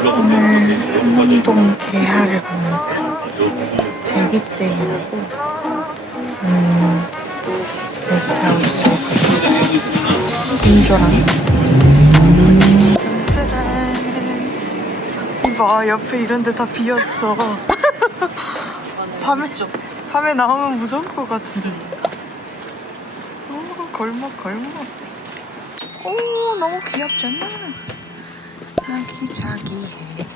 오늘 한남동 대하를 봅니다. 제비 땡이라고 하는 게스트하우스에 가서 인조랑 짜잔 봐 옆에 이런 데 다 비었어. 밤에 밤에 나오면 무서울 것 같은데. 오 걸먹 걸먹. 오 너무 귀엽잖아 아기자기해.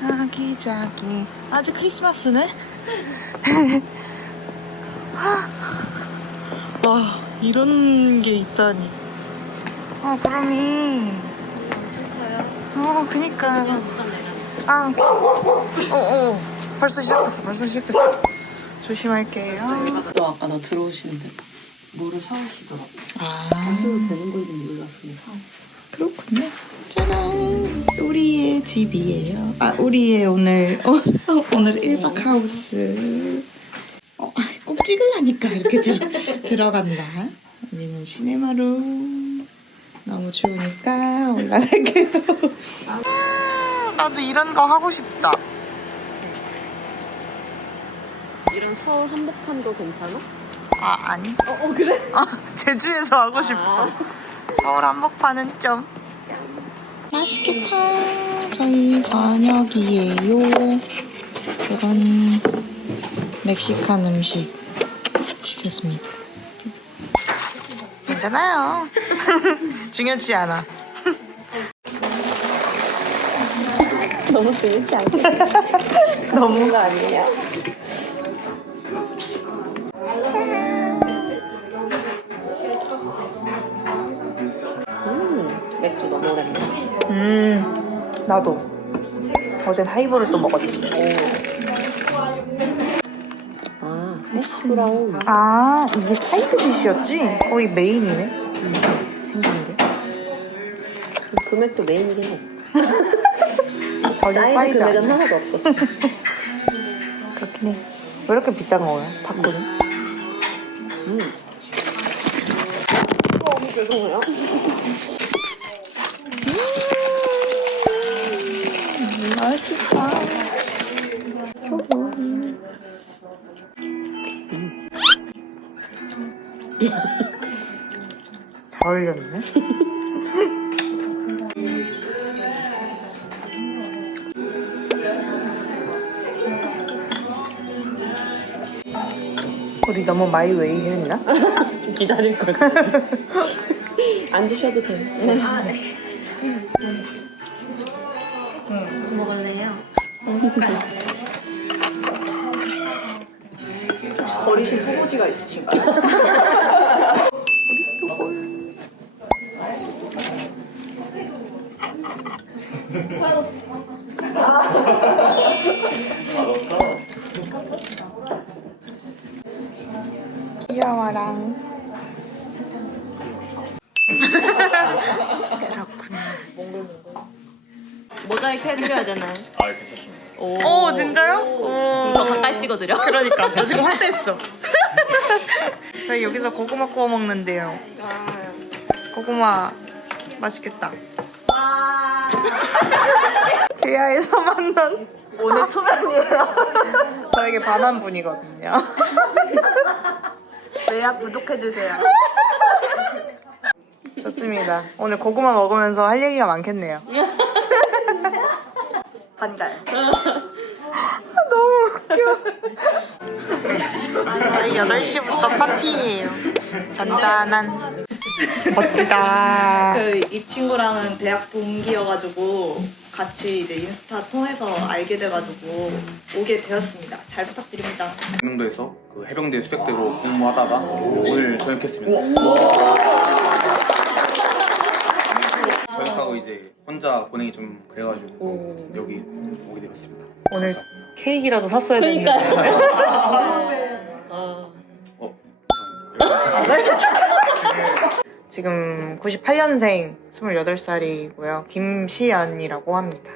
아기자기. 아직 크리스마스네? 와 이런 게 있다니. 아 구름이 어 그니까. 아 어어. 벌써 시작됐어 벌써 시작됐어. 조심할게요. 또 아까 나 들어오시는데 뭐를 사오시더라고. 아. 사셔도 되는 건지 몰랐으면 사왔어. 그렇군요. 짜란! 우리의 집이에요. 아, 우리의 오늘, 어, 오늘 1박 하우스. 어, 아, 꼭 찍으려니까 이렇게 들어, 들어간다. 여기는 시네마룸. 너무 추우니까 올라갈게요. 아, 나도 이런 거 하고 싶다. 이런 서울 한복판도 괜찮아? 아, 아니. 어, 어 그래? 아, 제주에서 하고 싶어. 서울 한복판은 좀. 맛있겠다. 저희 저녁이에요. 이런 멕시칸 음식 시켰습니다. 괜찮아요. 중요치 않아. 너무 중요치 않게 너무 거 아니냐? 음, 오랜만에. 음, 나도. 어젠 하이볼을 또 먹었지. 아, 해시 브라운. 아, 이게 사이드 디시였지? 거의 메인이네. 생긴 게. 금액도 메인이긴 해. 전혀 사이드 사이드 금액은 아니야. 하나도 없었어. 그렇긴 해. 왜 이렇게 비싼 거예요? 닭고는? 음. 너무 죄송해요. 다 흘렸네. 우리 너무 마이웨이 했나? 기다릴 걸. 앉으셔도 돼요. 아, 네. 먹을래요? 버리신 후보지가 있으신가요? 모자이크 해드려야 되나요? 아 괜찮습니다. 오, 오 진짜요? 오. 이거 가까이 찍어드려? 그러니까. 나 지금 헛됐어. 저희 여기서 고구마 구워 먹는데요. 고구마 맛있겠다. 대야에서 만난 오늘 초면이에요. 저에게 반한 분이거든요. 대야 구독해주세요. 좋습니다. 오늘 고구마 먹으면서 할 얘기가 많겠네요 반가요 너무 웃겨. 저희 8시부터 파티예요. 잔잔한. 멋지다. 그 이 친구랑은 대학 동기여가지고 같이 이제 인스타 통해서 알게 돼가지고 오게 되었습니다. 잘 부탁드립니다. 해병도에서 그 해병대 수색대로 복무하다가 오늘 전역했습니다. 전역하고 이제 혼자 보내기 좀 그래가지고 여기 오게 되었습니다. 오늘 케이크라도 샀어야 되는데. 아, 어? 지금 98년생 28살이고요. 김시연이라고 합니다.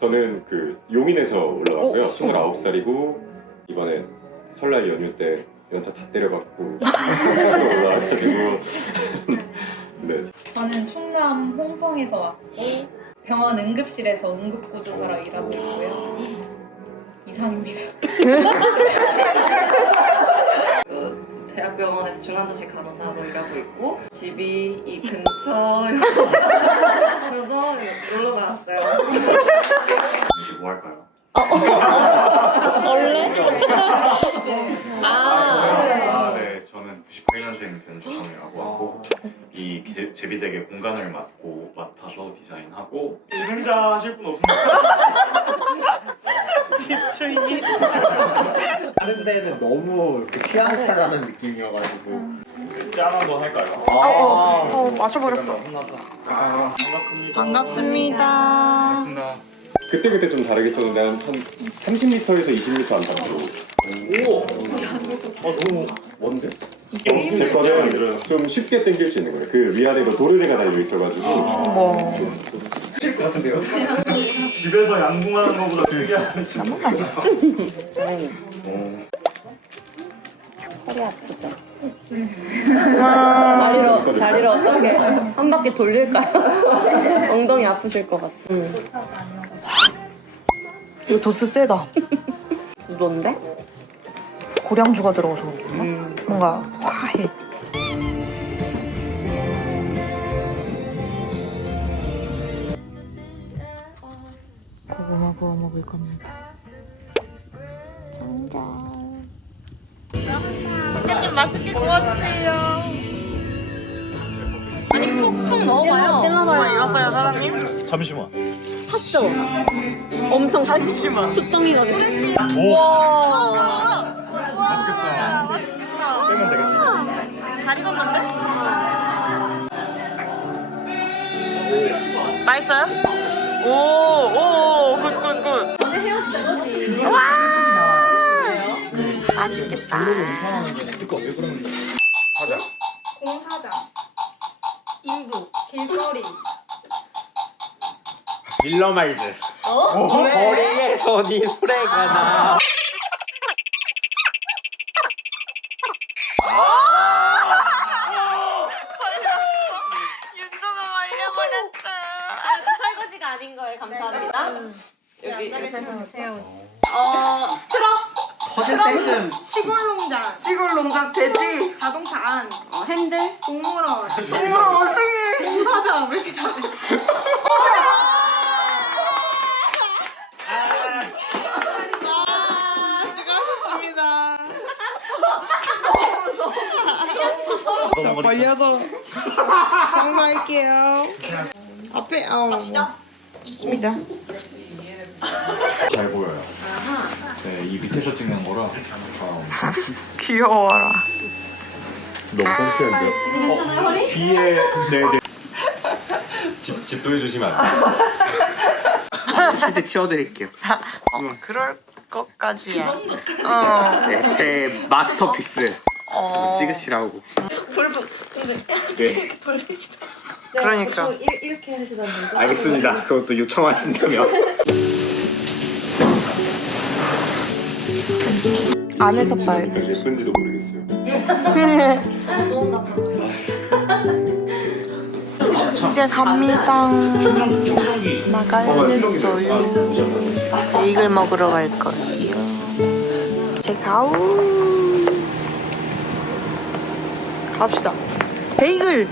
저는 그 용인에서 올라왔고요. 29살이고 이번에 설날 연휴 때 연차 다 때려받고 올라와가지고 네. 저는 충남 홍성에서 왔고 병원 응급실에서 응급구조사로 일하고 있고요. 이상입니다. 그 대학병원에서 중환자실 간호사로 일하고 있고 집이 이 근처여서 놀러 갔어요. 이제 뭐 할까요? 아, 네. 저는 98년생 변주성이라고 하고 이 개- 제비대게 공간을 맡고 맡아서 디자인하고 진행자 하실 분 없습니까? 집주인. 다른 데는 너무 이렇게 휘황찬 하는 느낌이어가지고 짠 한번 할까요? 어, 어, 어, 마셔버렸어. 혼나서 아, 반갑습니다. 반갑습니다. 반갑습니다. 그때 그때 좀 다르게 썼는데 한, 한 30m에서 20m 안팎으로. 오! 어 너무 뭔데? 제 거는 좀 쉽게 당길 수 있는 거예요. 그 위아래로 도르래가 달려 있어가지고. 어머. 하실 것 같은데요? 집에서 양궁하는 것보다 하시는 너무 맛있어. 허리 아프죠? 와. 자리로, 자리로 어떻게 한 바퀴 돌릴까요? 엉덩이 아프실 것 같아. 응. 이거 도수 세다. 부드러운데? 고량주가 들어가서 그런가? 음. 뭔가 화해. 고구마 구워 먹을 겁니다. 짠짠. 사장님 맛있게 구워주세요. 아니, 푹푹 넣어봐요. 뭐 익었어요, 사장님? 잠시만. 탔죠? 엄청 잠시만. 쑥덩이가 됐어. 우와. 맛있겠다. 맛있겠다. 빼면 되겠다. 잘 익었는데? 맛있어요? 오, 오, 굿, 굿, 굿. 전에 헤어진 거지. 와, 맛있겠다. 공사장, 인도, 길거리. 밀러말즈 거리에 서 니 노래가 나. 윤종아 말려버렸어. 설거지가 아닌 거예요. 감사합니다. 여기 터질 때쯤 시골 농장, 시골 농장, 돼지, 자동차 안, 어, 핸들? 공무원, 공무원 원숭이, 공사장 왜 이렇게 잘해? 자, 벌려서 장수할게요. 앞에, 어. 갑시다. 좋습니다. 잘 보여요. 네, 이 밑에서 찍는 거라. 어, 귀여워라. 너무 창피한데. 어, 뒤에 네네. 집 집도 해주시면 안 돼요? 휴지 치워드릴게요 어, 그럴 것까지야. 어. 네, 제 마스터피스 어. 찍으시라고 네. 그러니까. 이렇게 하시던데. 알겠습니다 그것도 요청하신다면 안에서 돼. 예쁜지도 모르겠어요. 이제 갑니다. 나가야겠어요. 베이글 먹으러 갈 거예요. 제 가우. 갑시다. 베이글.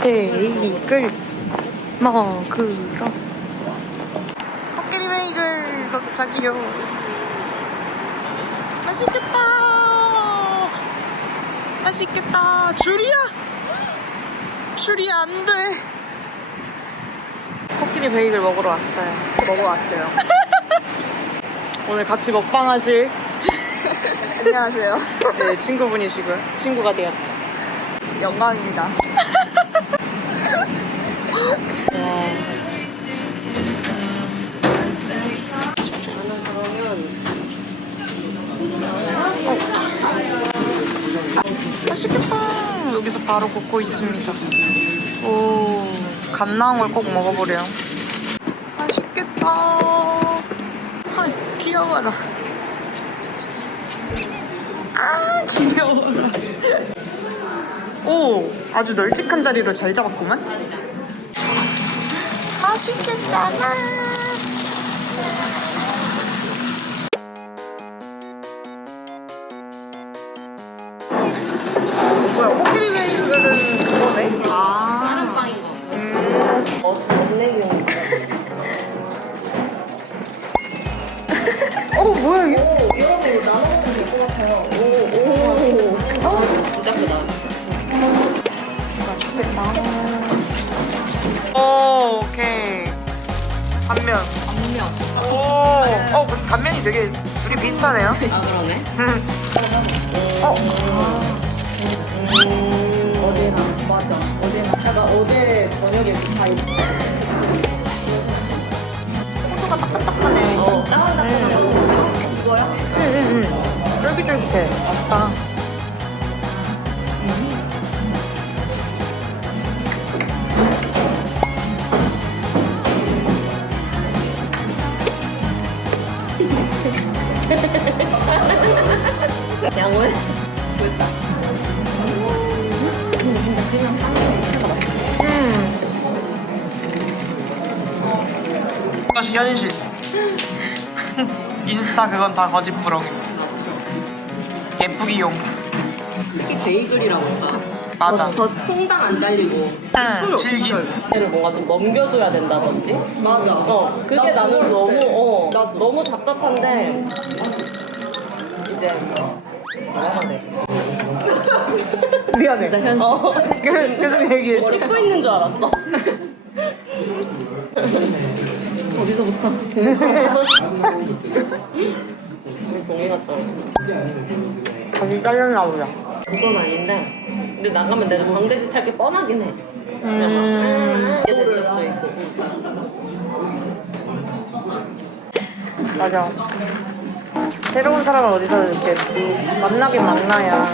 베이글 먹으러. 코끼리 베이글 도착이요. 맛있겠다. 맛있겠다. 줄이야. 줄이 안 돼. 코끼리 베이글 먹으러 왔어요. 먹어왔어요. 오늘 같이 먹방 하실 안녕하세요. 네, 친구분이시고요. 친구가 되었죠. 영광입니다. 그러면 맛있겠다. 여기서 바로 굽고 있습니다. 오, 갓 나온 걸 꼭 먹어보래요. 맛있겠다. 아, 귀여워라. 아, 귀여워라. 오, 아주 널찍한 자리로 잘 잡았구만. 맛있겠잖아. 뭐야, 코끼리 베이글은 그거네? 아. 빵인 거. 음. 어, 원래 어, 뭐야, 이게? 오, 이런 거 나눠 먹으면 될 것 같아요. 오, 오. 진짜 크다. 오, 오케이. 단면. 단면. 오, 어, 그럼 단면이 되게 둘이 비슷하네요. 아, 그러네. 어, 어디랑, 맞아. 어디랑. 약간 어제 저녁에 그 사이. 소스가 딱딱딱하네. 어, 따뜻한 거. 이거야? 응, 응, 응. 쫄깃쫄깃해. 맛있다. 양호해? 음. 다시 현실. 인스타 그건 다 거짓 부렁입니다. 예쁘기용. 특히 베이글이라고 할까? 맞아. 더 퐁당 안 잘리고. 응, 질긴. 얘를 뭔가 좀 넘겨줘야 된다든지. 맞아. 어, 그게 나는 너무, 어, 너무 답답한데. 이제, 뭐라 해야 돼? 미안해. 진짜 현실. 어, 계속 얘기해. 씹고 있는 줄 알았어. 어디서부터? 종이 같다. 다시 잘렸나 보다. 그건 아닌데. 근데 나가면 내가 광대짓 할게 뻔하긴 해. 음, 된 적도 있고. 맞아. 새로운 사람을 어디서 이렇게 만나긴 만나야.